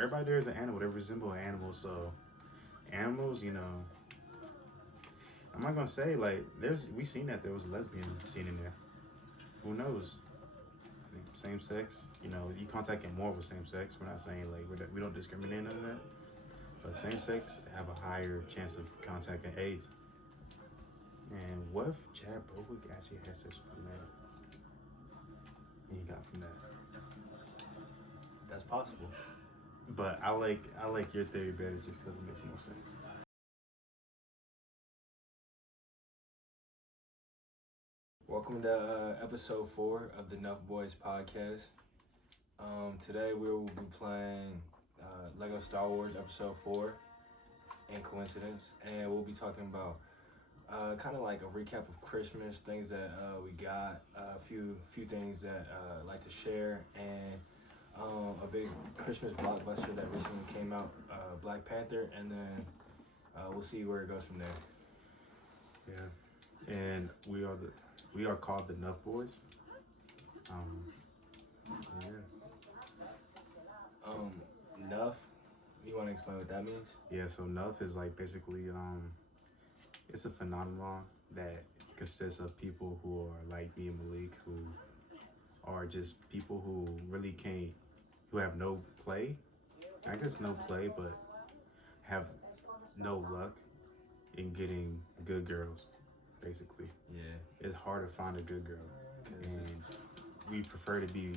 everybody there is an animal. They resemble animals. So animals, I'm not gonna say like we seen that there was a lesbian scene in there. Who knows? Same sex, you contacting more with same sex. We're not saying like we don't discriminate none of that. But same sex have a higher chance of contacting AIDS. And what if Chad Bowick actually had sex with that? And he got from that. That's possible. But I like your theory better just because it makes more sense. Welcome to episode 4 of the Nuff Boys podcast. Today we will be playing Lego Star Wars Episode 4, and Coincidence, and we'll be talking about kind of like a recap of Christmas, things that we got, a few things that I'd like to share, and a big Christmas blockbuster that recently came out, Black Panther, and then we'll see where it goes from there. Yeah, and we are called the Nuff Boys. Yeah. Nuff. You want to explain what that means? Yeah. So Nuff is like basically it's a phenomenon that consists of people who are like me and Malik, who are just people who really who have no play. I guess no play, but have no luck in getting good girls. Basically, yeah, it's hard to find a good girl, and we prefer to be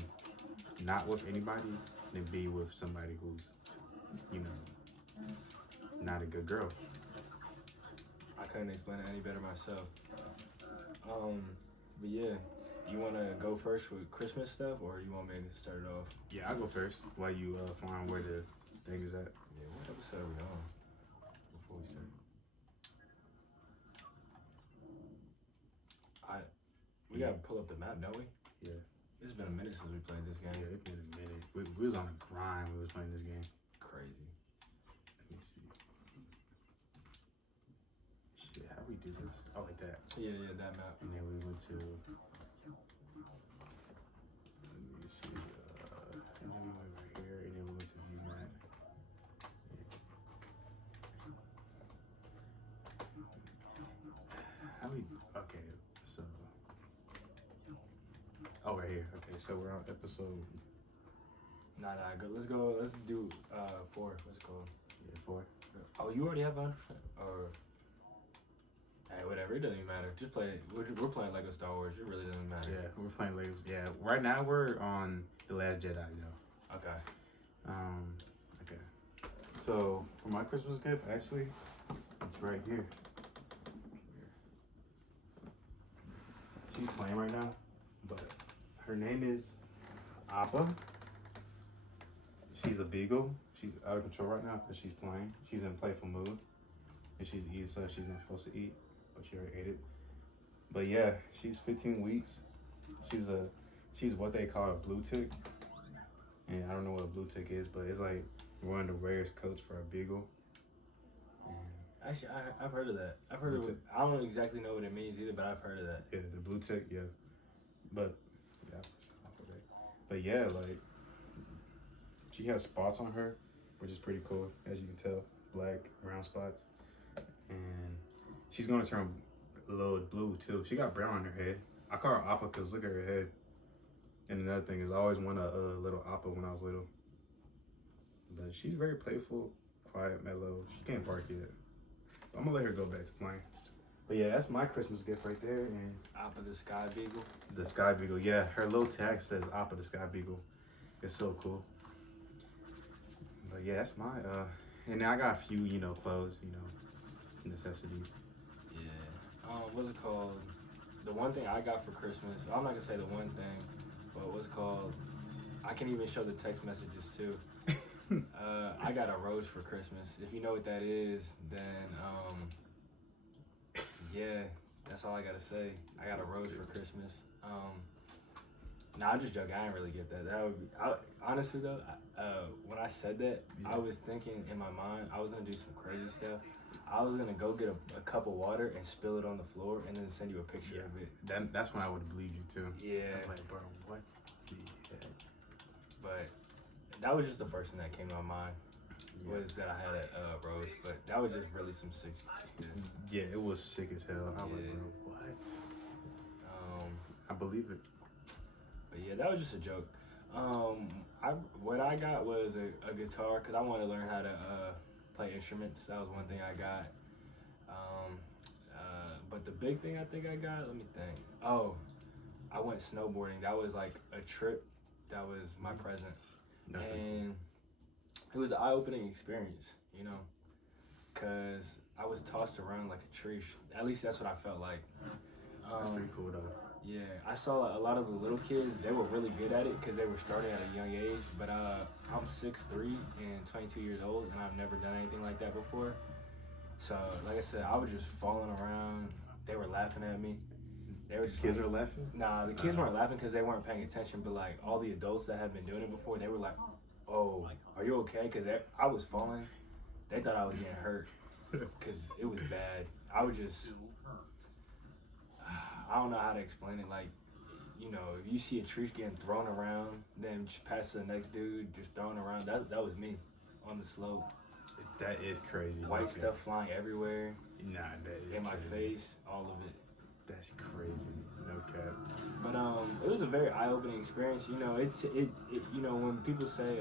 not with anybody than be with somebody who's, not a good girl. I couldn't explain it any better myself. But yeah, you want to go first with Christmas stuff, or you want me to start it off? Yeah, I'll go first while you find where the thing is at. Yeah, what episode are we on before we start? We gotta pull up the map, don't we? Yeah. It's been a minute since we played this game. Yeah, it's been a minute. We was on a grind when we was playing this game. Crazy. Let me see. Shit, how we do this? Oh, like that. Yeah, that map. And then we went to. Let me see. And then we went right here, and then we went to view map. How we? Okay, so. Oh, right here. Okay, so we're on episode. Nah, good. Let's go. Let's do 4. What's it called? Yeah, 4. Oh, you already have 100%? Or hey, whatever. It doesn't even matter. Just play it. We're playing Lego Star Wars. It really doesn't matter. Yeah, we're playing Legos. Yeah, right now we're on The Last Jedi, though. Okay. Okay. So for my Christmas gift, actually, it's right here. She's playing right now, but her name is Appa. She's a beagle. She's out of control right now because she's playing. She's in playful mood, and she's eating stuff she's not supposed to eat, but she already ate it. But yeah, she's 15 weeks. She's what they call a blue tick, and I don't know what a blue tick is, but it's like one of the rarest coats for a beagle. Actually, I've heard of that. I've heard of it. I don't exactly know what it means either, but I've heard of that. Yeah, the blue tick, yeah. But yeah, like she has spots on her, which is pretty cool, as you can tell, black, brown spots, and she's gonna turn a little blue too. She got brown on her head. I call her Appa because look at her head. And another thing is, I always wanted a little Appa when I was little. But she's very playful, quiet, mellow. She can't bark yet. I'm gonna let her go back to playing. But yeah, that's my Christmas gift right there. And Appa the Sky Beagle. The Sky Beagle, yeah. Her little tag says Appa the Sky Beagle. It's so cool. But yeah, that's my and then I got a few, clothes, necessities. Yeah. What's it called? The one thing I got for Christmas, I'm not gonna say the one thing, but what's called, I can even show the text messages too. I got a rose for Christmas. If you know what that is, then yeah, that's all I gotta say. I got a rose for Christmas. Nah, I'm just joking. I didn't really get that. That would be, honestly though, when I said that, I was thinking in my mind I was gonna do some crazy stuff. I was gonna go get a cup of water and spill it on the floor and then send you a picture of it. That's when I would have believed you too. Yeah. I'm like, bro, what the heck? But that was just the first thing that came to my mind. Yeah. Was that I had at Rose, but that was just really some sick. Yeah, it was sick as hell. I was like, Yeah. bro, what? Um, I believe it. but yeah, that was just a joke. What I got was a guitar because I wanted to learn how to play instruments. That was one thing I got. But the big thing I think I got, let me think. Oh, I went snowboarding. That was like a trip. That was my present, and it was an eye-opening experience. You know, cause I was tossed around like a tree. At least that's what I felt like. That's pretty cool though. Yeah, I saw a lot of the little kids. They were really good at it because they were starting at a young age. But I'm 6'3" and 22 years old, and I've never done anything like that before. So, like I said, I was just falling around. They were laughing at me. They were just Kids like, are laughing? Nah, the kids weren't laughing because they weren't paying attention. But like all the adults that had been doing it before, they were like, "Oh, are you okay?" Because I was falling. They thought I was getting hurt because it was bad. I was just, I don't know how to explain it. Like, you know, if you see a tree getting thrown around, then just pass to the next dude, just thrown around. That was me on the slope. That is crazy. White stuff flying everywhere. Nah, that is in my crazy. face, all of it. That's crazy. No cap. But it was a very eye-opening experience. You know, it you know, when people say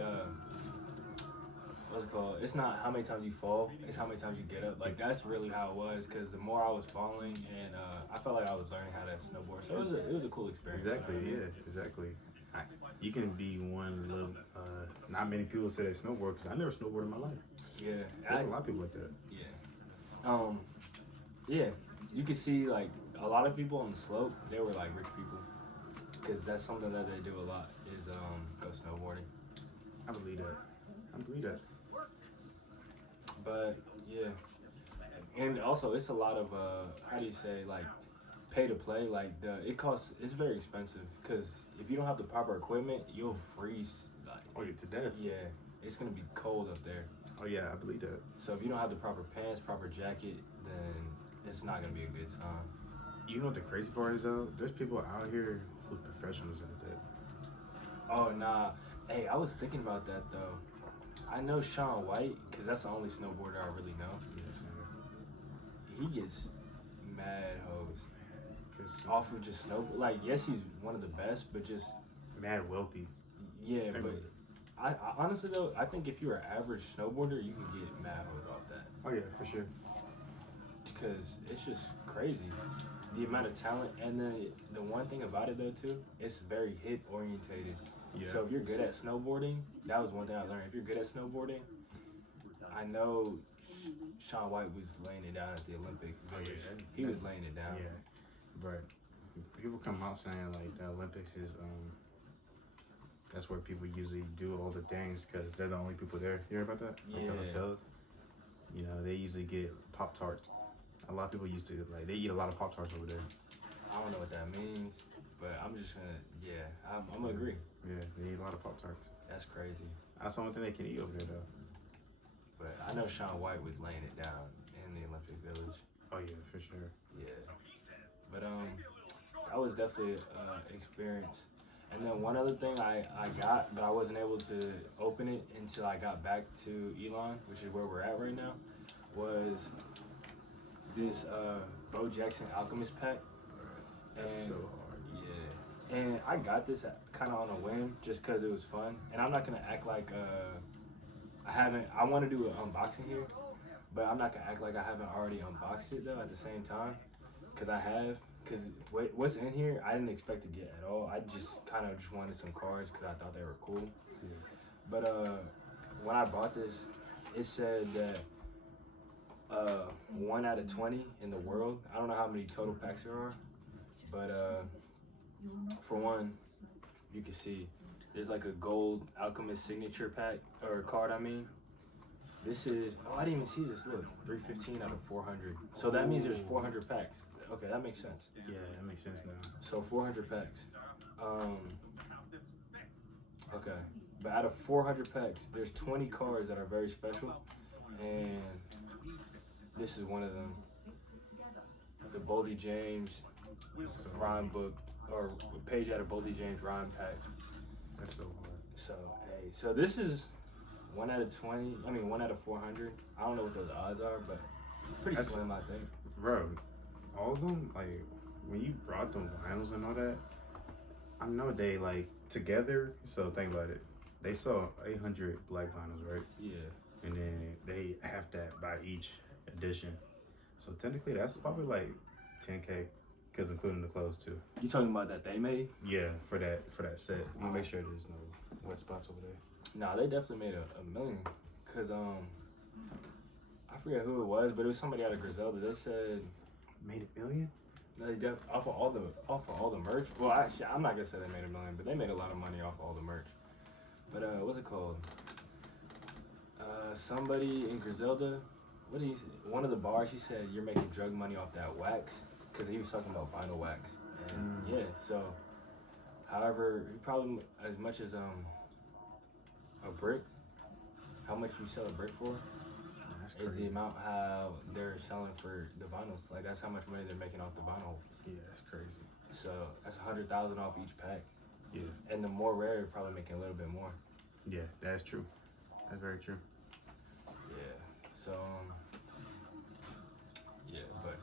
what's it called? It's not how many times you fall, it's how many times you get up. Like that's really how it was. Because the more I was falling, and I felt like I was learning how to snowboard. So it was a cool experience. Exactly. You know what I mean? Yeah. Exactly. You can be one little. Not many people say they snowboard because I never snowboarded in my life. Yeah. There's a lot of people like that. Yeah. Yeah. You can see like a lot of people on the slope. They were like rich people. Because that's something that they do a lot is go snowboarding. I believe that. I believe that. But yeah, and also it's a lot of how do you say, like pay to play. Like it's very expensive because if you don't have the proper equipment, you'll freeze. Like, Oh, you're to death. yeah, it's gonna be cold up there. Oh yeah, I believe that. So if you don't have the proper pants, proper jacket, then it's not gonna be a good time. You know what the crazy part is though? There's people out here who are professionals at that. Oh nah, hey, I was thinking about that though. I know Shaun White because that's the only snowboarder I really know. Yes, He gets mad hoes because off of just snowboard. Like, yes, he's one of the best, but just mad wealthy. yeah. But I honestly though, I think if you're an average snowboarder, you can get mad hoes off that Oh yeah, for sure. because it's just crazy the amount of talent. And then the one thing about it though too, it's very hip orientated. Yeah. So if you're good at snowboarding, that was one thing I learned. If you're good at snowboarding, I know Shaun White was laying it down at the Olympic Village. He was laying it down. Yeah, but people come out saying like the Olympics is that's where people usually do all the things because they're the only people there. You heard about that? Like the Yeah. hotels. You know, they usually get Pop-Tarts. A lot of people used to like they eat a lot of Pop-Tarts over there. I don't know what that means, but I'm just gonna I'm gonna agree. Yeah, they eat a lot of Pop-Tarts. That's crazy. That's the only thing they can eat over there though. But I know Shaun White was laying it down in the Olympic Village. Oh yeah, for sure. Yeah. But that was definitely an experience. And then one other thing I got, but I wasn't able to open it until I got back to Elon, which is where we're at right now, was this Bo Jackson Alchemist pack. That's And so hard. yeah, and I got this kind of on a whim just because it was fun. And I'm not gonna act like I want to do an unboxing here, but I'm not gonna act like I haven't already unboxed it though at the same time, because I have. Because what's in here, I didn't expect to get at all. I just kind of just wanted some cards because I thought they were cool. Yeah. But when I bought this, it said that 1 out of 20 in the world. I don't know how many total packs there are, but for one, you can see there's like a gold Alchemist signature pack or card. I mean, this is I didn't even see this. Look, 315 out of 400. So that means there's 400 packs. Okay, that makes sense. Yeah, that makes sense now. So 400 packs. Okay, but out of 400 packs, there's 20 cards that are very special, and this is one of them. The Boldy James That's so rhyme book, or page out of Boldy James rhyme pack. That's so hard. So this is 1 out of 20. I mean, 1 out of 400. I don't know what those odds are, but pretty That's- slim, I think. Bro, all of them, like, when you brought them vinyls and all that, I know they, like, together, so think about it. They sell 800 black vinyls, right? Yeah. And then they have that by each edition. So technically, that's probably like 10K, because including the clothes too. You talking about that they made? Yeah, for that set. I'm gonna make sure there's no wet spots over there. Nah, they definitely made a million. Cause I forget who it was, but it was somebody out of Griselda. They said Made $1 million? off of all the merch. Well, actually, I'm not gonna say they made $1 million, but they made a lot of money off of all the merch. But what's it called? Somebody in Griselda. What did he say? One of the bars, he said, "You're making drug money off that wax," because he was talking about vinyl wax. And yeah, so however, he probably as much as a brick. How much you sell a brick for? That's Is the crazy. amount how they're selling for the vinyls. Like that's how much money they're making off the vinyl. Yeah, that's crazy. So that's 100,000 off each pack. Yeah, And the more rare, you're probably making a little bit more. yeah, that's true. That's very true. Yeah. So yeah, but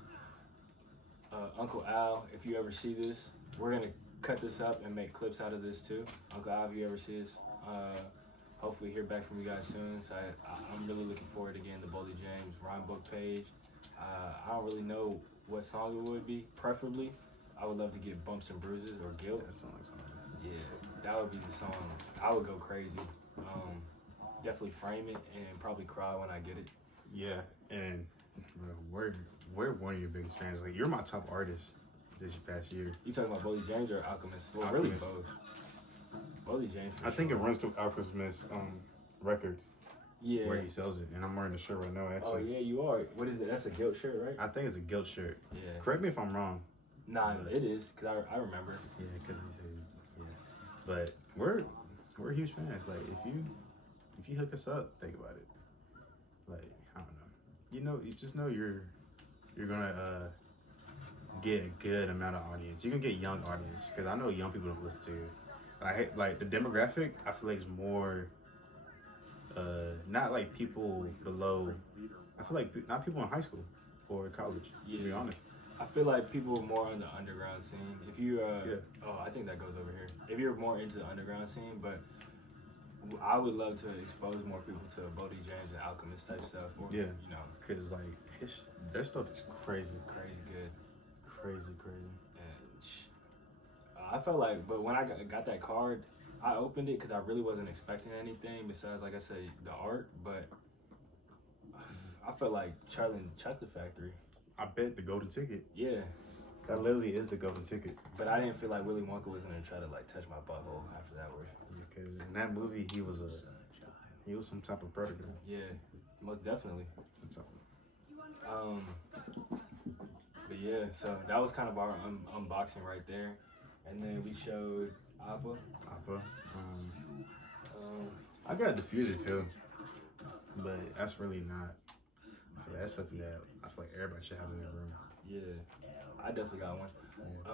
Uncle Al, if you ever see this, we're gonna cut this up and make clips out of this too. Uncle Al, if you ever see this, hopefully hear back from you guys soon. So I'm really looking forward to getting the Boldy James rhyme book page. I don't really know what song it would be. Preferably, I would love to get Bumps and Bruises or Guilt. That sounds like something. Yeah, that would be the song. I would go crazy. Definitely frame it and probably cry when I get it. Yeah, and we're one of your biggest fans. Like, you're my top artist this past year. You talking about Boldy James or Alchemist? Well, really Alchemist. both. Boldy James. For I think it sure. runs through Alchemist Records Yeah. where he sells it, and I'm wearing the shirt right now. Oh Actually, yeah, you are. What is it? That's a Guilt shirt, right? I think it's a Guilt shirt. Yeah. Correct me if I'm wrong. Nah, it is cause I remember. Yeah, because he said, yeah. But we're huge fans. Like, if you hook us up, think about it. Like, I don't know. You just know you're gonna get a good amount of audience. You're gonna get young audience, because I know young people don't listen to you. Like the demographic, I feel like is more not like people below. I feel like not people in high school or college. To be Yeah. honest. I feel like people are more on the underground scene. If you, Yeah. oh, I think that goes over here. If you're more into the underground scene, but I would love to expose more people to Boldy James and Alchemist type stuff. Or, Yeah. you know, Cause like their stuff is crazy, crazy good. crazy. And I felt like, but when I got that card, I opened it because I really wasn't expecting anything besides, like I said, the art. But I felt like Charlie and the Chocolate Factory. I bet the golden ticket. Yeah. That literally is the golden ticket. But I didn't feel like Willy Wonka was gonna try to like touch my butthole after that word. Because in that movie, he was some type of predator. Yeah, most definitely. Some type But yeah, so that was kind of our unboxing right there, and then we showed Appa. Papa. I got a diffuser too, but that's really not. I feel like that's something that I feel like everybody should have in their room. Yeah, I definitely got one. Yeah.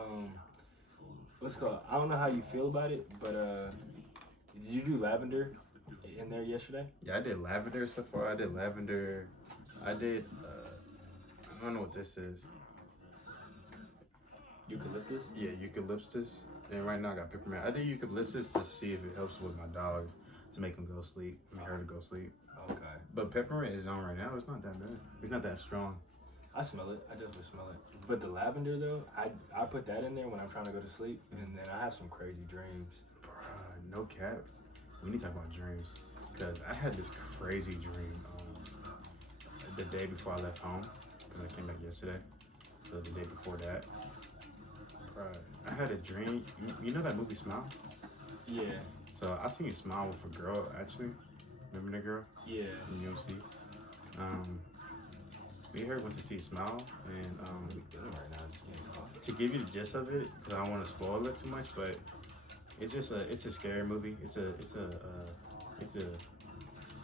What's it called? I don't know how you feel about it, but did you do lavender in there yesterday? Yeah, I did lavender so far. I did lavender. I did. I don't know what this is. Eucalyptus? Yeah, eucalyptus. And right now I got peppermint. I did eucalyptus to see if it helps with my dogs to make them go sleep. Make her to go sleep. Okay. But peppermint is on right now. It's not that bad. It's not that strong. I smell it. I definitely smell it. But the lavender though, I put that in there when I'm trying to go to sleep, and then I have some crazy dreams. Bruh, no cap. We need to talk about dreams. Because I had this crazy dream the day before I left home. Because I came back yesterday. So the day before that. Bruh, I had a dream. You know that movie Smile? Yeah. So I seen Smile with a girl, actually. Remember that girl? Yeah. From UMC. Me and her went to see Smile, and We doing right now. Just can't talk. to give you the gist of it, because I don't want to spoil it too much, but it's a scary movie. It's a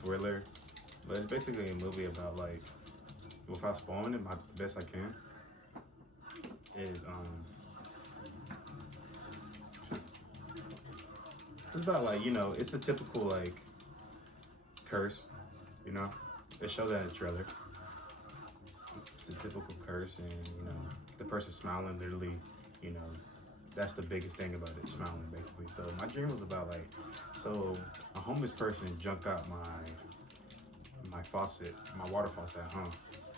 thriller, but it's basically a movie about, like, without spoiling it, the best I can is It's about like, you know, it's a typical like curse, you know. It shows that in the trailer. It's a typical curse, and you know, the person smiling literally, you know, that's the biggest thing about it, smiling basically. So my dream was about like, so a homeless person junked out my faucet, my water faucet at home.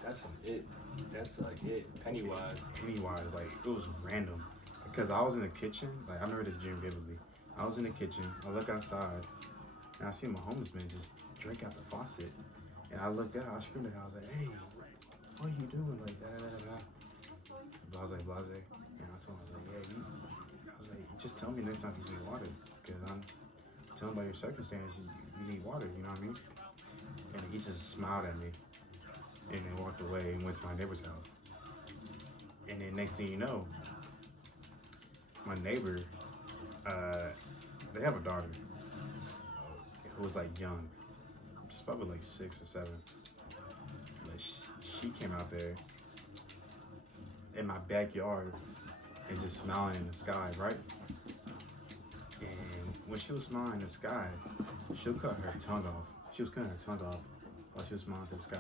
That's it. That's like it. Pennywise. Pennywise, like it was random. Because I was in the kitchen, like I remember this dream vividly. I was in the kitchen, I look outside, and I see my homeless man just drink out the faucet. And I looked out, I screamed at him, I was like, hey, what are you doing? Like da. Blase. And I told him, I was like, yeah, I was like, just tell me next time you need water. Because I'm telling by your circumstance, you need water, you know what I mean? And he just smiled at me and then walked away and went to my neighbor's house. And then next thing you know, my neighbor, they have a daughter who was like young. She's probably like 6 or 7. But she came out there in my backyard and just smiling in the sky, right? And when she was smiling in the sky, she'll cut her tongue off. She was cutting her tongue off while she was smiling to the sky.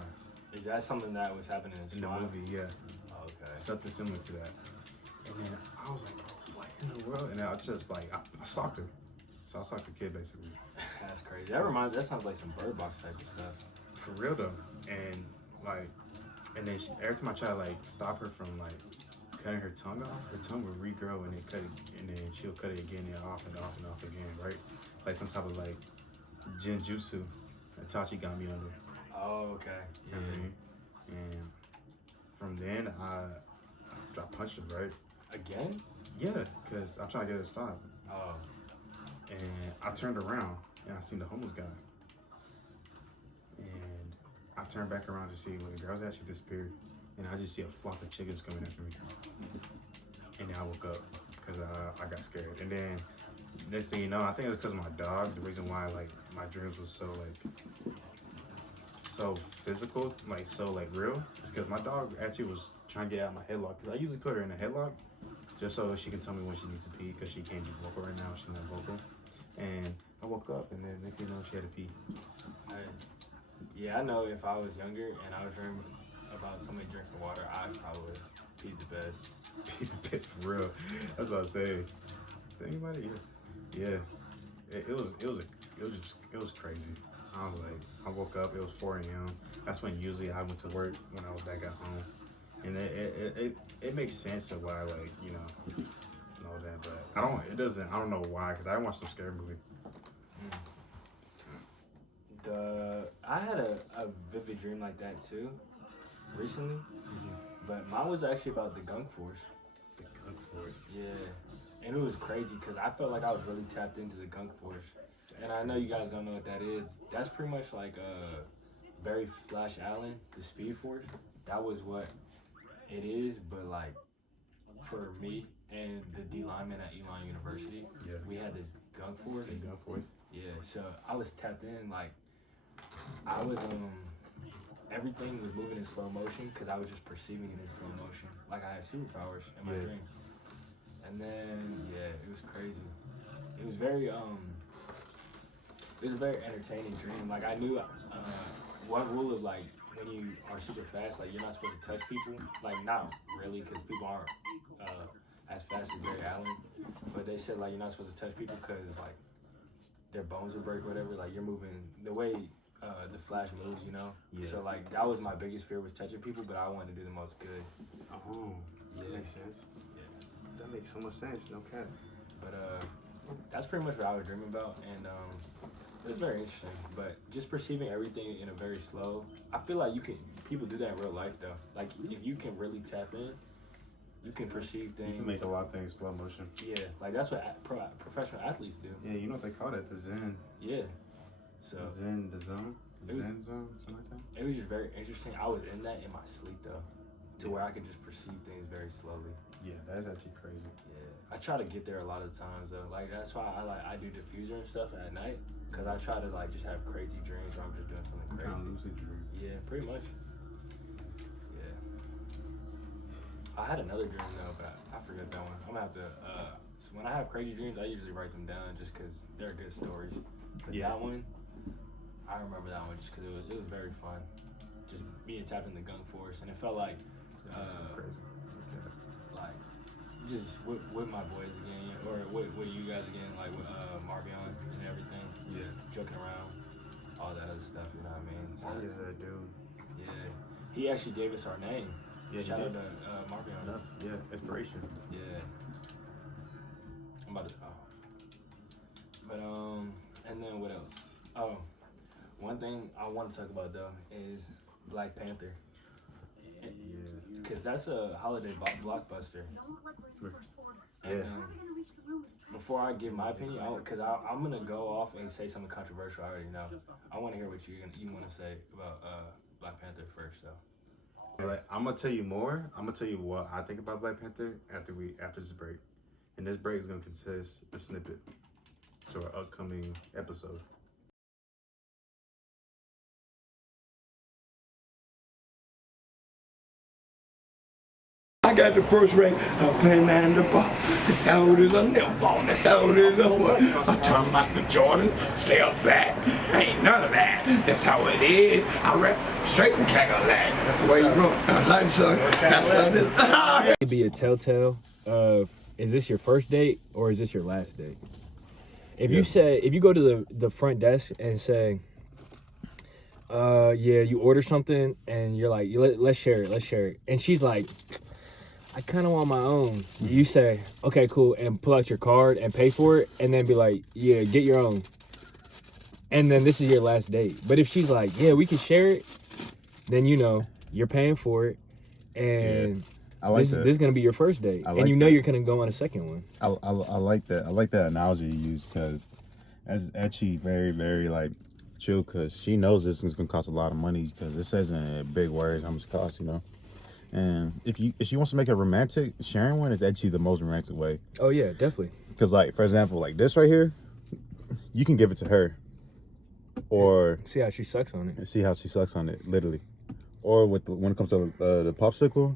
Is that something that was happening in the movie? Yeah. Okay. Something similar to that. And then I was like, oh, what in the world? And I just like, I socked her. So I socked the kid basically. That's crazy. That sounds like some Bird Box type of stuff. For real though. And like, and then every time I try to like stop her from like cutting her tongue off, her tongue would regrow and then cut it, and then she'll cut it again and off and off and off again, right? Like some type of like genjutsu that Tachi got me under. Oh, okay. Yeah. And from then I punched her, right? Again? Yeah, because I'm trying to get her to stop. Oh. And I turned around and I seen the homeless guy. And I turned back around to see where the girl's at. She disappeared. And I just see a flock of chickens coming after me. And then I woke up because I got scared. And then next thing you know, I think it was because of my dog. The reason why like my dreams was so like so physical, like so like real, is because my dog actually was trying to get out of my headlock. Because I usually put her in a headlock just so she can tell me when she needs to pee, because she can't be vocal right now. She's not vocal. And I woke up and then next thing you know, she had to pee. Yeah, I know if I was younger and I was dreaming about somebody drinking water, I'd probably pee the bed. Pee the bed for real. That's what I say. Think about it, yeah. It was crazy. I was like, I woke up, it was 4 a.m. That's when usually I went to work when I was back at home. And it makes sense of why, like, you know that, but I don't know why, because I didn't watch no scary movie. I had a vivid dream like that too, recently, but mine was actually about the Gunk Force. The Gunk Force? Yeah, and it was crazy because I felt like I was really tapped into the Gunk Force. And I know you guys don't know what that is. That's pretty much like Barry / Allen, the Speed Force. That was what it is, but like for me and the D lineman at Elon University, we had this Gunk Force. The Gunk Force? Yeah, so I was tapped in, like I was everything was moving in slow motion because I was just perceiving it in slow motion, like I had superpowers in my dream. And then it was crazy. It was very it was a very entertaining dream. Like I knew one rule of like when you are super fast, like you're not supposed to touch people. Like not really, because people aren't as fast as Barry Allen. But they said like you're not supposed to touch people because like their bones will break or whatever. Like you're moving the way the Flash moves, you know. Yeah. So like that was my biggest fear, was touching people, but I wanted to do the most good. Oh, that makes sense. Yeah, that makes so much sense. No cap. But that's pretty much what I was dreaming about, and it was very interesting. But just perceiving everything in a very slow. I feel like people do that in real life though. Like if you can really tap in, you can perceive things. You can make a lot of things slow motion. Yeah, like that's what professional athletes do. Yeah, you know what they call it, the Zen. Yeah. So the Zen zone, something like that. It was just very interesting. I was in that in my sleep though, to where I could just perceive things very slowly. Yeah, that's actually crazy. Yeah, I try to get there a lot of times though. Like that's why I do diffuser and stuff at night, cause I try to like just have crazy dreams where I'm just doing something crazy. Kind of lucid dream. Yeah, pretty much. Yeah. I had another dream though, but I forget that one. I'm gonna have to So when I have crazy dreams, I usually write them down just because they're good stories. But Yeah. that one, I remember that one just because it was very fun. Just being tapped in the gun force, and it felt like Crazy. Okay. like just with my boys again, or with you guys again, like with Marvion and everything. Yeah. Joking around, all that other stuff. You know what I mean? So, Mark is that dude. yeah, he actually gave us our name. Yeah, he Shout out did. to Marvion. Nuff. Yeah, inspiration. Yeah. I'm about to. Oh. But and then what else? Oh, one thing I want to talk about though is Black Panther, Yeah. because that's a holiday blockbuster. Yeah. And, before I give my opinion, because I'm gonna go off and say something controversial. I already know. I want to hear what you want to say about Black Panther first, though. Like, I'm gonna tell you more. I'm gonna tell you what I think about Black Panther after this break, and this break is gonna consist a snippet to our upcoming episode. I got the first ring. I'm playing man the ball. The soldiers are never on. The soldiers are what? I turn Michael Jordan, stay up back. Ain't none of that. That's how it is. I rap straight from Cadillac. Where you from? Like son. That's how it is. It could be a telltale of, is this your first date or is this your last date? If you go to the front desk and say, yeah, you order something and you're like, let's share it. And she's like, I kind of want my own. You say, okay, cool, and pull out your card and pay for it, and then be like, yeah, get your own. And then this is your last date. But if she's like, yeah, we can share it, then you know you're paying for it, and I like this is gonna be your first date, and you know you're gonna go on a second one. I like that. I like that analogy you use because that's actually very, very like chill because she knows this is gonna cost a lot of money because it says in big words how much it costs, you know. And if she wants to make a romantic, sharing one is actually the most romantic way. Oh yeah, definitely. Because like for example, like this right here, you can give it to her, or See how she sucks on it. and see how she sucks on it, literally. Or when it comes to the popsicle,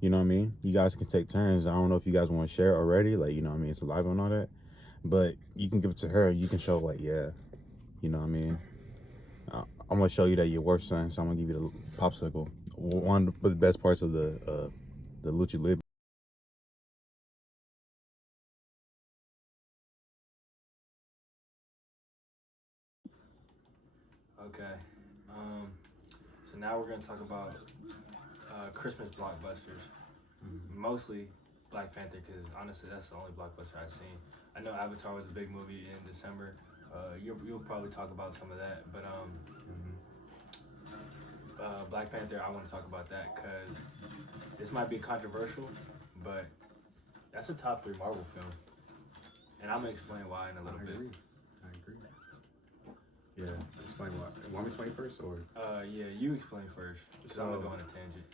you know what I mean? You guys can take turns. I don't know if you guys want to share already, like, you know what I mean? It's alive and all that. But you can give it to her. You can show, like, yeah, you know what I mean? I'm going to show you that you're worth something, so I'm going to give you the popsicle. One of the best parts of the Lucha Libre. Okay. So now we're gonna talk about Christmas blockbusters. Mostly Black Panther, because honestly, that's the only blockbuster I've seen. I know Avatar was a big movie in December. You'll probably talk about some of that, but Black Panther, I want to talk about that because this might be controversial, but that's a top 3 Marvel film, and I'm gonna explain why in a little bit. I agree. Yeah, explain why. Want me to explain first, or? Yeah, you explain first, because I'm gonna go on a tangent.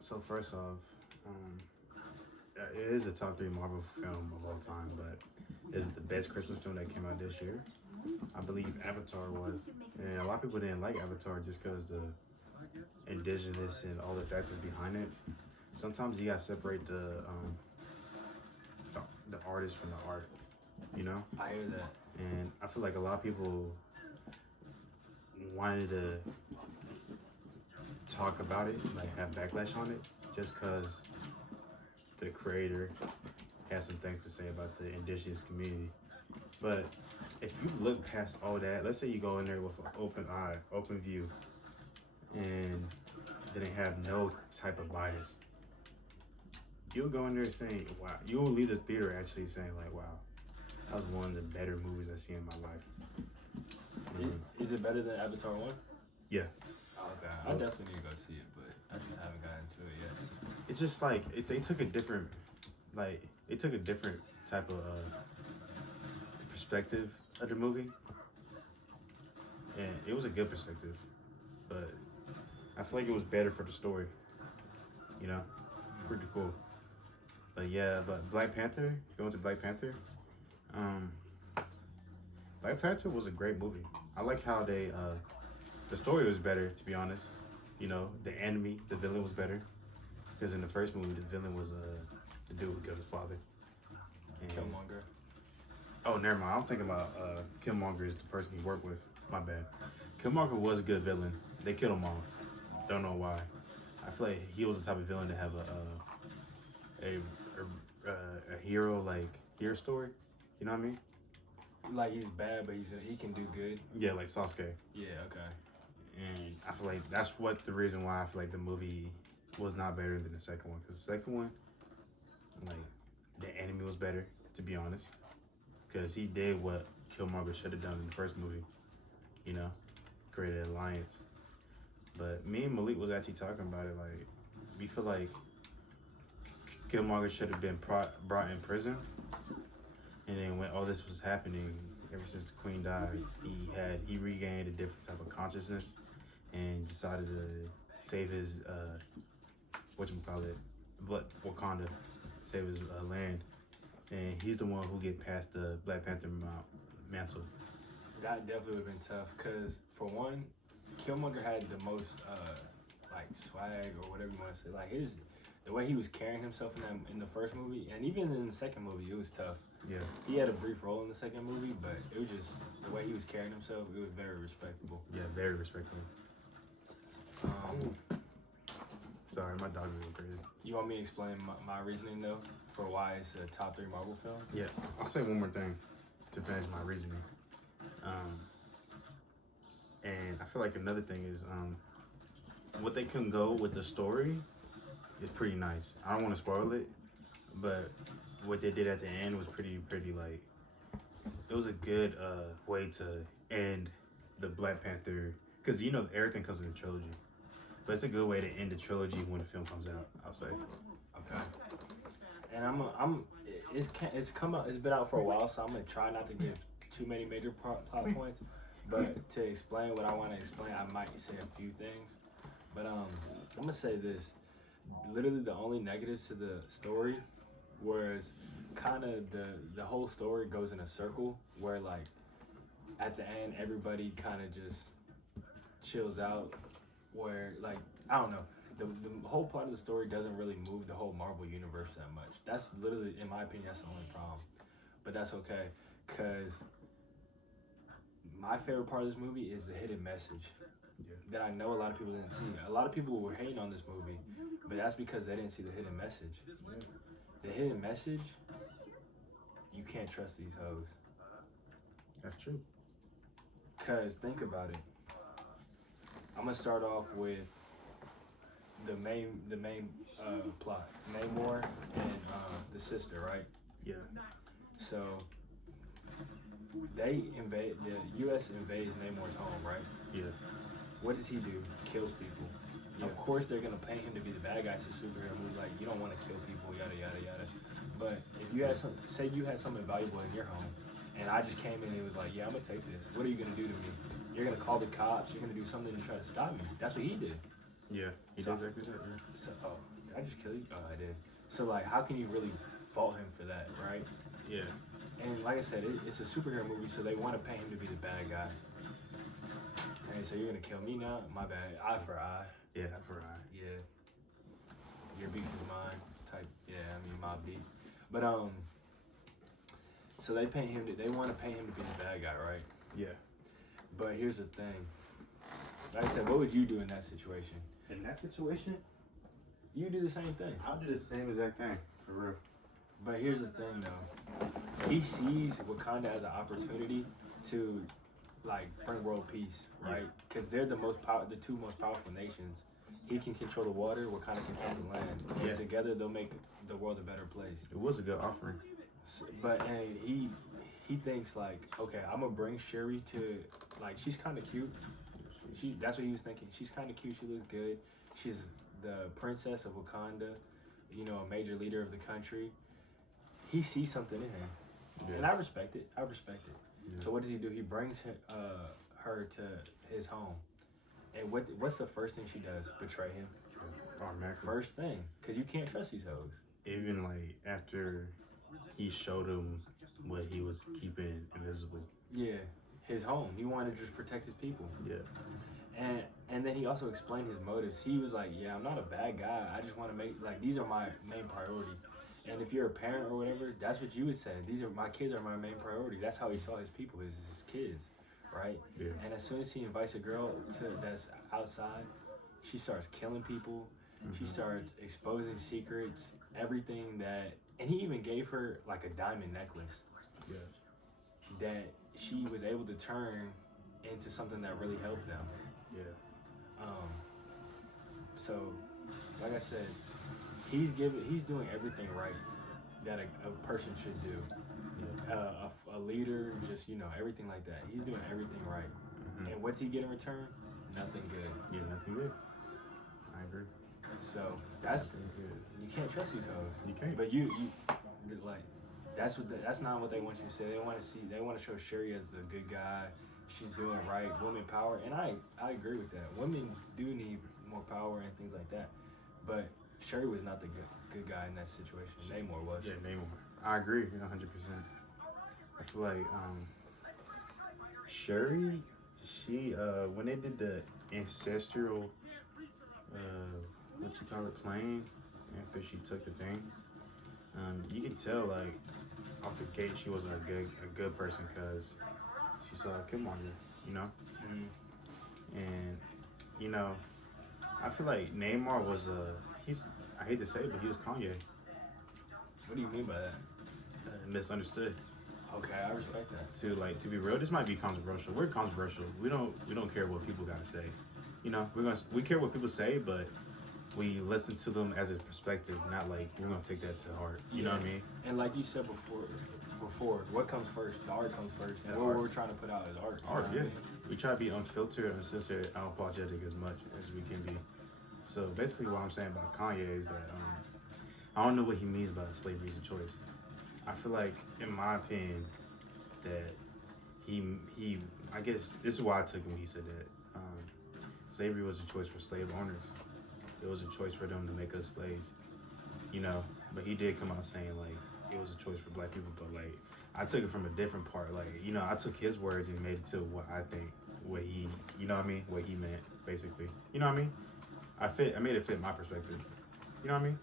So first off, it is a top 3 Marvel film of all time, but is it the best Christmas film that came out this year? I believe Avatar was, and a lot of people didn't like Avatar just because the indigenous and all the factors behind it. Sometimes you gotta separate the artist from the art, you know. I hear that. And I feel like a lot of people wanted to talk about it, like have backlash on it, just because the creator has some things to say about the indigenous community. But if you look past all that, let's say you go in there with an open eye, open view, and then they have no type of bias, you'll go in there saying, wow, you'll leave the theater actually saying like, wow, that was one of the better movies I've seen in my life. Is it better than Avatar 1? Yeah. Oh, okay. I definitely need to go see it, but I just haven't gotten to it yet. It's just like they took a different, type of perspective of the movie, and it was a good perspective, but I feel like it was better for the story. You know, pretty cool. But yeah, but Black Panther, going to Black Panther, Black Panther was a great movie. I like how the story was better, to be honest. You know, the enemy, the villain was better. Because in the first movie, the villain was the dude who killed his father. And, Killmonger. Oh, never mind. I'm thinking about Killmonger is the person he worked with. My bad. Killmonger was a good villain. They killed him off. Don't know why. I feel like he was the type of villain to have a hero story. You know what I mean? Like he's bad, but he can do good. Yeah, like Sasuke. Yeah, okay. And I feel like that's what the reason why I feel like the movie was not better than the second one. Because the second one, like, the enemy was better, to be honest. Because he did what Killmonger should have done in the first movie. You know? Created an alliance. But me and Malik was actually talking about it. Like, we feel like Killmonger should have been brought in prison. And then when all this was happening, ever since the Queen died, he regained a different type of consciousness and decided to save his Wakanda, save his land, and he's the one who get past the Black Panther mantle. That definitely would have been tough, cause for one, Killmonger had the most like swag or whatever you want to say. Like the way he was carrying himself in the first movie, and even in the second movie, it was tough. Yeah. He had a brief role in the second movie, but it was just the way he was carrying himself. It was very respectable. Yeah, very respectable. Sorry, my dog is going crazy. You want me to explain my reasoning though for why it's a top 3 Marvel film? Yeah, I'll say one more thing to finish my reasoning. And I feel like another thing is what they can go with the story is pretty nice. I don't want to spoil it, but what they did at the end was pretty like, it was a good way to end the Black Panther, because you know everything comes in a trilogy, but it's a good way to end the trilogy when the film comes out, I'll say. Okay. And it's been out for a while, so I'm gonna try not to give too many major plot points, but to explain what I want to explain, I might say a few things. But I'm gonna say this: literally, the only negatives to the story was kind of the whole story goes in a circle, where like at the end everybody kind of just chills out. Where like I don't know. The whole plot of the story doesn't really move the whole Marvel universe that much. That's literally, in my opinion, that's the only problem. But that's okay, because my favorite part of this movie is the hidden message that I know a lot of people didn't see. A lot of people were hating on this movie, but that's because they didn't see the hidden message. The hidden message, you can't trust these hoes. That's true. Because think about it. I'm going to start off with the main plot, Namor and the sister, right? Yeah. So the U.S. invades Namor's home, right? Yeah. What does he do? Kills people. Yeah. Of course, they're gonna paint him to be the bad guy. It's a superhero movie. Like, you don't want to kill people, yada yada yada. But if you had something valuable in your home, and I just came in and it was like, yeah, I'm gonna take this. What are you gonna do to me? You're gonna call the cops. You're gonna do something to try to stop me. That's what he did. Yeah, he did exactly that. Yeah. So, did I just kill you? Oh, I did. So, like, how can you really fault him for that, right? Yeah. And like I said, it's a superhero movie, so they want to paint him to be the bad guy. Hey, so you're gonna kill me now? My bad. Eye for eye. Yeah, eye for eye. Yeah. Your beef is mine. Type. Yeah, I mean my beef. But so they want to paint him to be the bad guy, right? Yeah. But here's the thing. Like I said, what would you do in that situation? In that situation, you do the same thing. I'll do the same exact thing, for real. But here's the thing, though. He sees Wakanda as an opportunity to, like, bring world peace, right? Because they're the two most powerful nations. He can control the water, Wakanda control the land. And together, they'll make the world a better place. It was a good offering. So, but he thinks, like, okay, I'm going to bring Shuri to, like, she's kind of cute. That's what he was thinking. She's kind of cute. She looks good. She's the princess of Wakanda, you know, a major leader of the country. He sees something in her, and I respect it. Yeah. So what does he do? He brings her to his home, and what's the first thing she does? Betray him. Automatically. First thing, because you can't trust these hoes. Even like after he showed him what he was keeping invisible. Yeah, his home. He wanted to just protect his people. Yeah. And then he also explained his motives. He was like, yeah, I'm not a bad guy. I just want to make, like, these are my main priority. And if you're a parent or whatever, that's what you would say. These are my kids are my main priority. That's how he saw his people, his kids, right? Yeah. And as soon as he invites a girl that's outside, she starts killing people. She starts exposing secrets, everything that, and he even gave her like a diamond necklace. Yeah. That she was able to turn into something that really helped them. Yeah. So, like I said, he's doing everything right that a person should do. Yeah. A leader, just everything like that. He's doing everything right. And what's he get in return? Nothing good. Yeah, nothing good. I agree. So that's Nothing good. you can't trust these hoes. You can't. But you like that's not what they want you to say. They want to show Sherry as the good guy. She's doing right, women power, and I agree with that. Women do need more power and things like that. But Sherry was not the good guy in that situation. Namor was. Yeah, Namor. I agree 100%. I feel like Sherry, she when they did the ancestral what you call it, plane after she took the thing, you can tell like off the gate she wasn't a good person because she saw Killmonger, you know. And I feel like Neymar was I hate to say it, but he was Kanye. What do you mean by that? Misunderstood. Okay, I respect that. To be real, this might be controversial. We're controversial. We don't care what people gotta say. We care what people say, but we listen to them as a perspective, not like we're gonna take that to heart. You know what I mean? And like you said before, what comes first? The art comes first. And what we're trying to put out is art. Art, you know yeah. what I mean? We try to be unfiltered, uncensored, unapologetic as much as we can be. So basically, what I'm saying about Kanye is that I don't know what he means by slavery is a choice. I feel like, in my opinion, that he I guess this is why I took him when he said that slavery was a choice for slave owners. It was a choice for them to make us slaves, But he did come out saying like it was a choice for black people. But like I took it from a different part. Like I took his words and made it to what I think, what he, what he meant basically. You know what I mean? I made it fit my perspective. You know what I mean?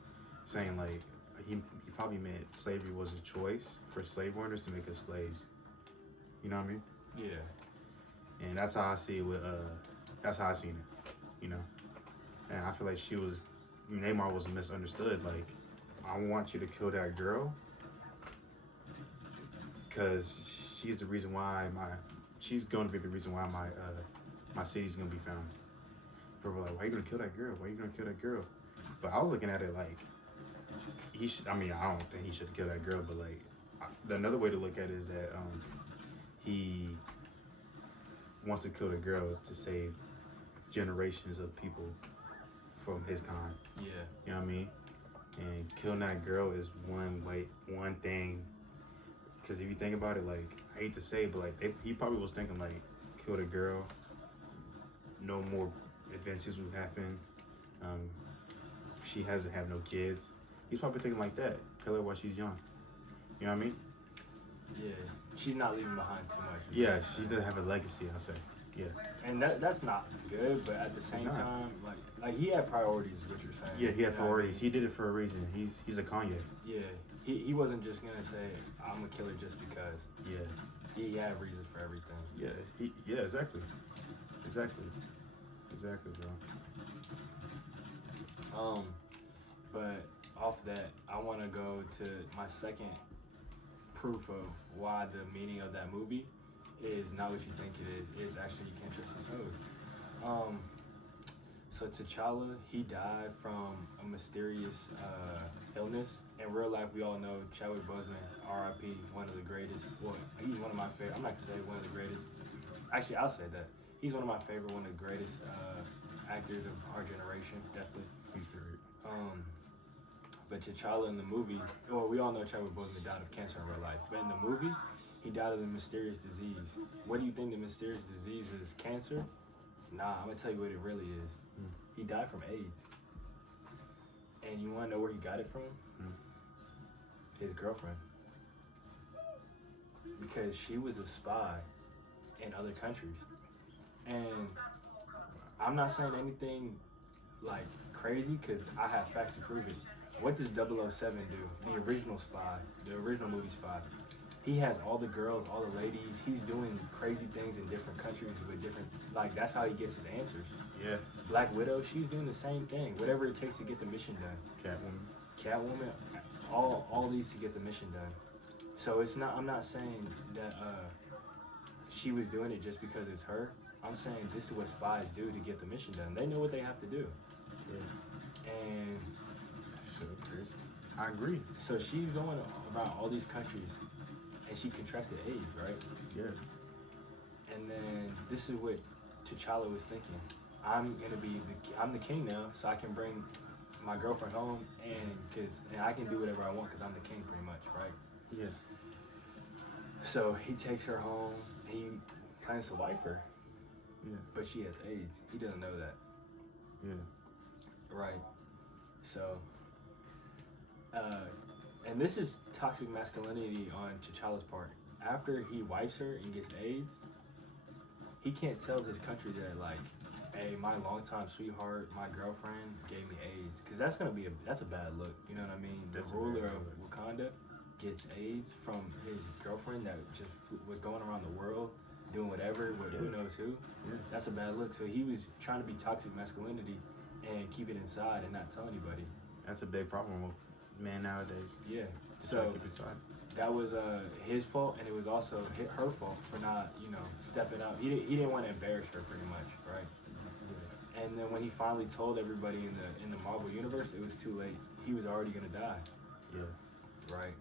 Saying like he probably meant slavery was a choice for slave owners to make us slaves. You know what I mean? Yeah. And that's how I see it with that's how I seen it. And I feel like Neymar was misunderstood. Like, I want you to kill that girl because she's the reason why she's going to be the reason why my city's gonna be found. People were like, why are you gonna kill that girl? Why are you gonna kill that girl? But I was looking at it like he should. I mean, I don't think he should kill that girl, but like another way to look at it is that he wants to kill the girl to save generations of people from his kind. Yeah. You know what I mean? And killing that girl is one thing. Because if you think about it, like, I hate to say it, but like he probably was thinking like, kill the girl, no more adventures will happen. She hasn't have no kids. He's probably thinking like that. Kill her while she's young. You know what I mean? Yeah. She's not leaving behind too much. Yeah, she doesn't have a legacy, I'll say. Yeah. And that's not good, but at the same time, like he had priorities, is what you're saying. Yeah, he had priorities. He did it for a reason. He's a Kanye. Yeah. He wasn't just gonna say, I'm gonna kill her just because. Yeah. He had reasons for everything. Yeah, exactly. Exactly, bro. But off that, I want to go to my second proof of why the meaning of that movie is not what you think it is. It's actually you can't trust his hoes. So T'Challa, he died from a mysterious illness. In real life, we all know Chadwick Boseman, R.I.P., one of the greatest. Well, he's one of my favorite. I'm not gonna say one of the greatest. Actually, I'll say that. He's one of my favorite, one of the greatest actors of our generation, definitely. He's great. But T'Challa in the movie, well, we all know Chadwick Boseman died of cancer in real life. But in the movie, he died of a mysterious disease. What do you think the mysterious disease is? Cancer? Nah, I'm gonna tell you what it really is. He died from AIDS. And you wanna know where he got it from? His girlfriend. Because she was a spy in other countries. And I'm not saying anything like crazy because I have facts to prove it. what does 007 do? The original spy, the original movie spy. He has all the girls, all the ladies. He's doing crazy things in different countries with different, like, that's how he gets his answers. Yeah. Black Widow, she's doing the same thing. Whatever it takes to get the mission done. Catwoman, all these to get the mission done. So it's not, I'm not saying that she was doing it just because it's her. I'm saying this is what spies do to get the mission done. They know what they have to do. Yeah. And So crazy. I agree. so she's going around all these countries and she contracted AIDS, right? Yeah. And then this is what T'Challa was thinking. I'm the king now, so I can bring my girlfriend home and I can do whatever I want because I'm the king pretty much, right? Yeah. So he takes her home and he plans to wife her, Yeah. but she has AIDS. He doesn't know that. Yeah. Right. So, and this is toxic masculinity on T'Challa's part. After he wipes her and gets AIDS, he can't tell his country that, like, hey, my longtime sweetheart, my girlfriend gave me AIDS, because that's a bad look. You know what I mean? That's a The ruler bad of look. Wakanda gets AIDS from his girlfriend that just was going around the world doing whatever with who knows who. Yeah. That's a bad look. So he was trying to be toxic masculinity and keep it inside and not tell anybody. That's a big problem with men nowadays. Yeah. They try to So keep it inside. that was his fault, and it was also her fault for not, stepping out. He didn't want to embarrass her, pretty much, right? And then when he finally told everybody in the Marvel universe, it was too late. He was already gonna die, Yeah. right?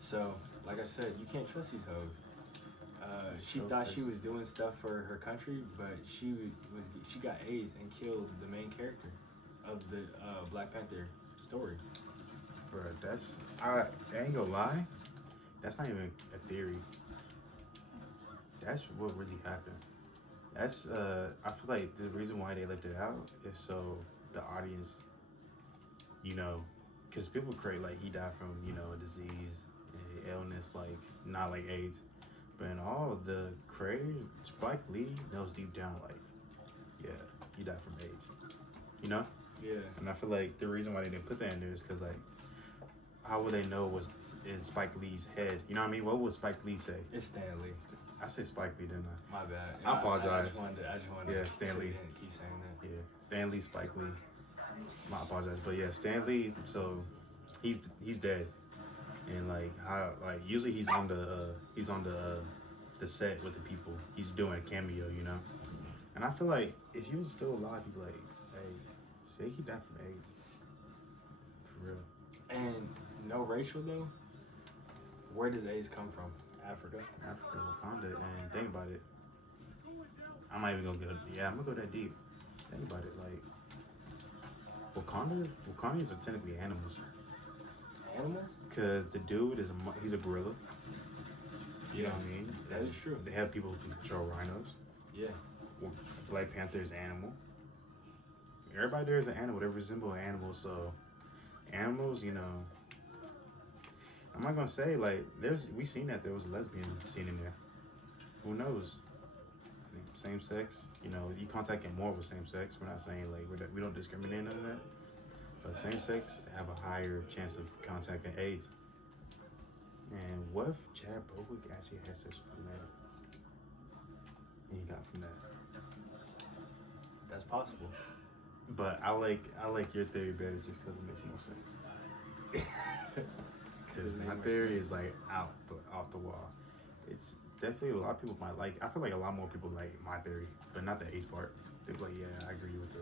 So, like I said, you can't trust these hoes. She So thought she crazy. was doing stuff for her country, but she got AIDS and killed the main character of the Black Panther story. Bro, I ain't gonna lie, that's not even a theory. That's what really happened. That's I feel like the reason why they left it out is so the audience, because people create like he died from a disease, illness, like not like AIDS, but in all the creators, Spike Lee knows deep down like, yeah, he died from AIDS, Yeah. and I feel like the reason why they didn't put that in there is because like, how would they know what's in Spike Lee's head? You know what I mean? What would Spike Lee say? It's Stan Lee. I say Spike Lee, didn't I? My bad. I apologize. I just wanted Yeah, to Stan sit Lee. and keep saying that. Yeah, Stan Lee, Spike Lee. I apologize, but yeah, Stan Lee. So he's dead, and usually he's on the set with the people. He's doing a cameo, And I feel like if he was still alive, he'd be like, hey, say he died from AIDS. For real. And no racial though. Where does AIDS come from? Africa. Africa, Wakanda, and think about it. I'm not even gonna go. Yeah, I'm gonna go that deep. Think about it, like Wakandans are technically animals, Animals? cause the dude he's a gorilla. You know what I mean? That is true. They have people who can control rhinos. Yeah. Black Panther is an animal. Everybody there is an animal. They resemble an animal. So animals, I'm not gonna say like we seen that there was a lesbian scene in there. Who knows? Same sex, you contact it more with same sex. We're not saying like we don't discriminate none of that. But same sex have a higher chance of contacting AIDS. And what if Chad Bowick actually had sex with a man? And he got from that. That's possible. But I like your theory better just because it makes more sense. Because my theory is like off the wall. It's definitely a lot of people might like. I feel like a lot more people like my theory, but not the AIDS part. They're like, yeah, I agree with the,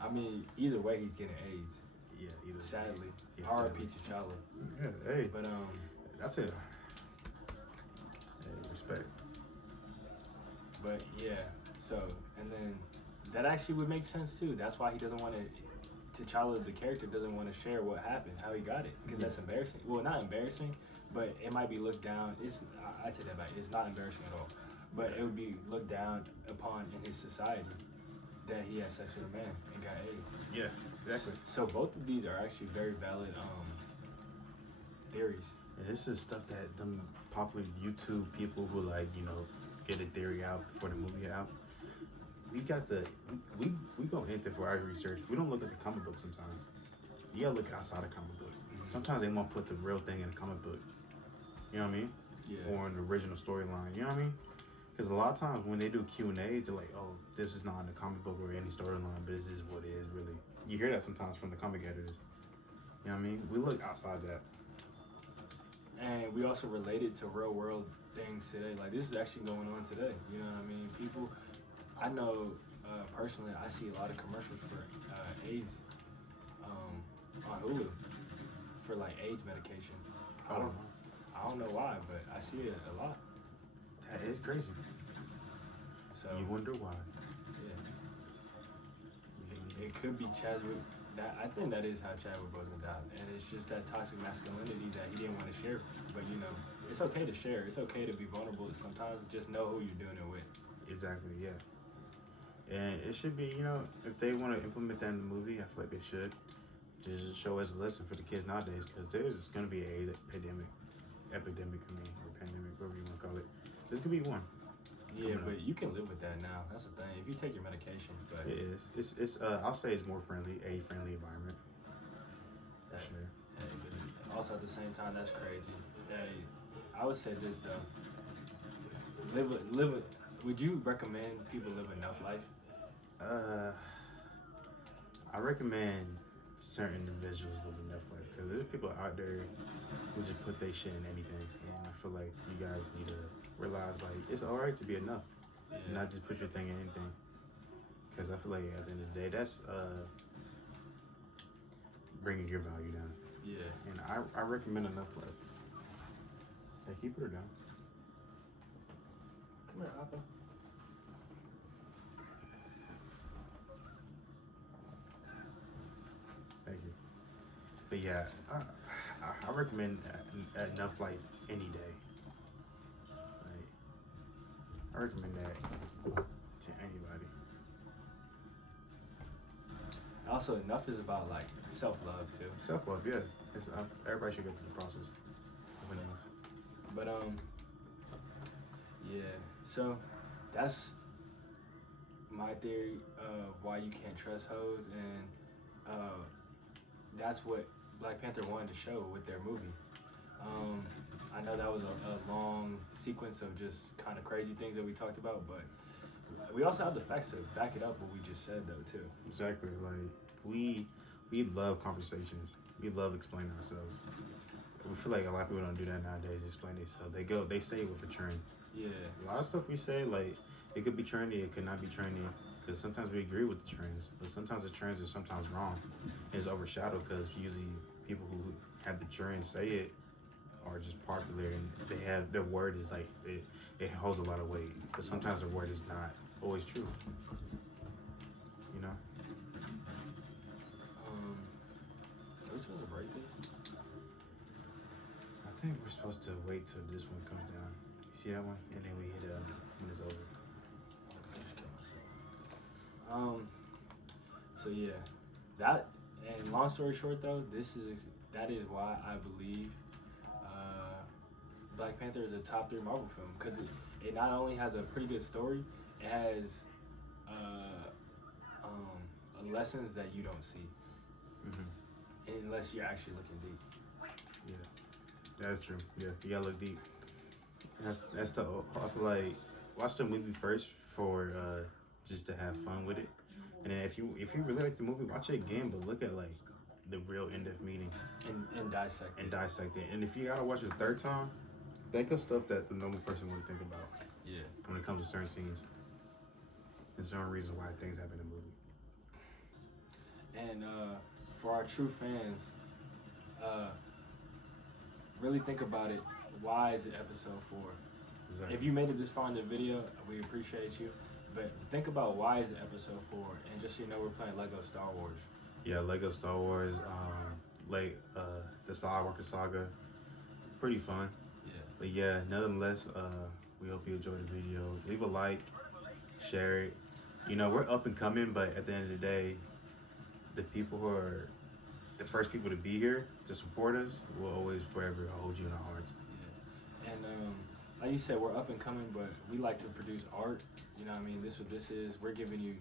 I mean, either way, he's getting AIDS. yeah, either. Sadly. Yeah, R.I.P. sadly. T'Challa. Yeah, hey, But that's it. Hey, respect. But yeah. So and then that actually would make sense too. That's why he doesn't want to. T'Challa, the character, doesn't want to share what happened, how he got it, because that's embarrassing. Well, not embarrassing, but it might be looked down. I take that back. It's not embarrassing at all, but it would be looked down upon in his society that he had sex with a man and got AIDS. Yeah, exactly. So both of these are actually very valid theories. And this is stuff that them popular YouTube people who get a theory out before the movie out. we got the we go into for our research. We don't look at the comic book sometimes. You gotta look outside the comic book. Sometimes they won't put the real thing in the comic book. You know what I mean? Yeah. Or in the original storyline. You know what I mean? Because a lot of times when they do Q&As, they're like, "Oh, this is not in the comic book or any storyline, but this is what it is really." You hear that sometimes from the comic editors. You know what I mean? We look outside that. And we also relate it to real world things today. Like this is actually going on today. You know what I mean? People, I know personally, I see a lot of commercials for AIDS on Hulu for like AIDS medication. I don't know why, but I see it a lot. That is crazy. So You wonder why. yeah, it could be Chadwick. I think that is how Chadwick Boseman died, and it's just that toxic masculinity that he didn't want to share. But you know, it's okay to share. It's okay to be vulnerable. Sometimes just know who you're doing it with. Exactly, yeah. And it should be, you know, if they want to implement that in the movie, I feel like they should. Just show as a lesson for the kids nowadays, because there's going to be an epidemic, or pandemic, whatever you want to call it. There's going to be one. Yeah, but you can live with that now. That's the thing. If you take your medication, but It is. It's I'll say it's more friendly, a friendly environment. that, For sure. but also at the same time, that's crazy. I would say this though. Would you recommend people live enough life? I recommend certain individuals live enough life, because there's people out there who just put their shit in anything, and I feel like you guys need to realize like it's all right to be enough, and not just put your thing in anything. Because I feel like at the end of the day, that's bringing your value down. Yeah. And I recommend enough life. Hey, keep her down. Come here, Appa. Thank you. But yeah, I recommend enough life any day. Like, I recommend that to anybody. Also, enough is about like self-love too. Self-love, yeah. It's, everybody should go through the process of enough. But yeah. So that's my theory of why you can't trust hoes, and that's what Black Panther wanted to show with their movie. I know that was a long sequence of just kind of crazy things that we talked about, but we also have the facts to back it up what we just said though too. Exactly. Like we love conversations. We love explaining ourselves. We feel like a lot of people don't do that nowadays. Explain themselves. They say it with a trend. Yeah. A lot of stuff we say, like it could be trendy, it could not be trendy. Because sometimes we agree with the trends, but sometimes the trends are sometimes wrong. It's overshadowed because usually people who have the trends say it are just popular, and they have their word is like it holds a lot of weight. But sometimes their word is not always true. You know. Are we supposed to break this? I think we're supposed to wait till this one comes down. You see that one, and then we hit it when it's over. So yeah, that, and long story short though, that is why I believe Black Panther is a top 3 Marvel film, because it not only has a pretty good story, it has lessons that you don't see unless you're actually looking deep. Yeah, that's true. Yeah, you gotta look deep. That's the. I feel like watch the movie first for just to have fun with it, and then if you really like the movie, watch it again, but look at like the real in-depth meaning And dissect it. And if you gotta watch it a third time, think of stuff that the normal person wouldn't think about. Yeah. When it comes to certain scenes, and certain reasons why things happen in the movie. And for our true fans, really think about it. Why is it episode 4? Exactly. If you made it this far in the video, we appreciate you. But think about why is it episode 4, and just so you know, we're playing Lego Star Wars. Yeah, Lego Star Wars, the Skywalker Saga, pretty fun. Yeah. But yeah, nonetheless, we hope you enjoyed the video. Leave a like, share it. You know, we're up and coming, but at the end of the day, the people who are the first people to be here to support us will always forever hold you in our hearts. Yeah. And like you said, we're up and coming, but we like to produce art. You know what I mean? This what this is. We're giving you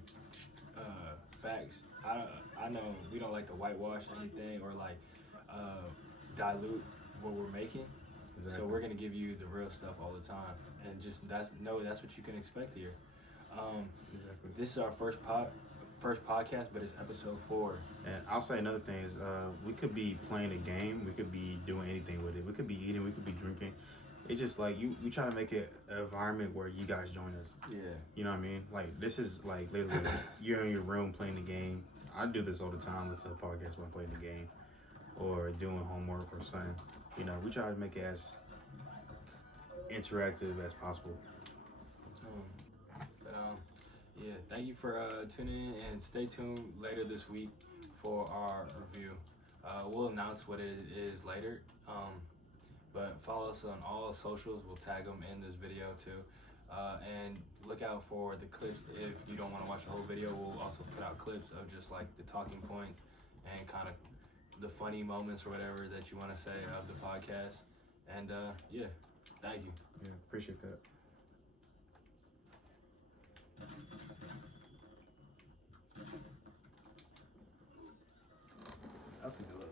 facts. I know we don't like to whitewash anything or like dilute what we're making. Exactly. So we're gonna give you the real stuff all the time, and just that's what you can expect here. Exactly. This is our first podcast, but it's episode 4. And I'll say another thing is, we could be playing a game, we could be doing anything with it. We could be eating, we could be drinking. It's just like we try to make it an environment where you guys join us. Yeah. You know what I mean? Like this is like literally you're in your room playing the game. I do this all the time. Listen to a podcast when I'm playing the game or doing homework or something. You know, we try to make it as interactive as possible. Yeah, thank you for tuning in, and stay tuned later this week for our review. We'll announce what it is later, but follow us on all socials. We'll tag them in this video too, and look out for the clips. If you don't want to watch the whole video, we'll also put out clips of just like the talking points and kind of the funny moments or whatever that you want to say of the podcast. And yeah, thank you. Yeah, appreciate that. That's a good look.